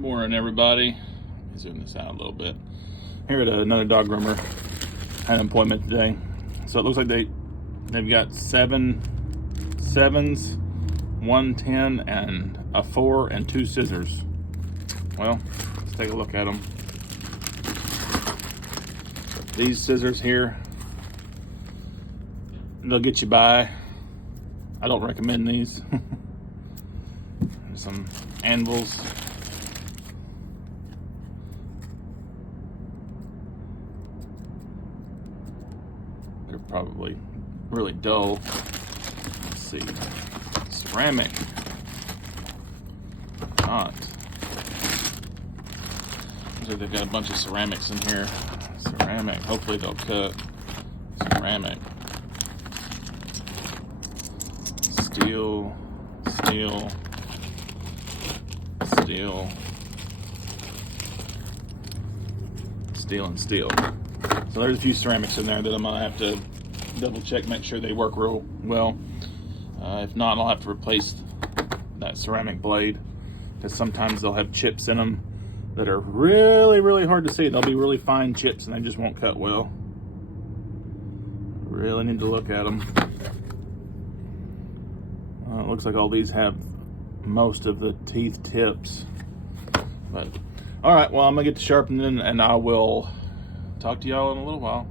Morning, everybody. Let me zoom this out a little bit. Here at another dog groomer. Had an appointment today. So it looks like they've got 7 7s, 1 10, and a 4 and 2 scissors. Well, let's take a look at them. These scissors here, they'll get you by. I don't recommend these. Some anvils. They're probably really dull. Let's see. Ceramic. Not. Looks like they've got a bunch of ceramics in here. Ceramic. Hopefully they'll cut. Ceramic. Steel. Steel. Steel. Steel and steel. So there's a few ceramics in there that I'm gonna have to double check, make sure they work real well. If not, I'll have to replace that ceramic blade, because sometimes they'll have chips in them that are really, really hard to see. They'll be really fine chips and they just won't cut well. Really need to look at them. It looks like all these have most of the teeth tips. But all right, well, I'm gonna get to sharpening and I will talk to y'all in a little while.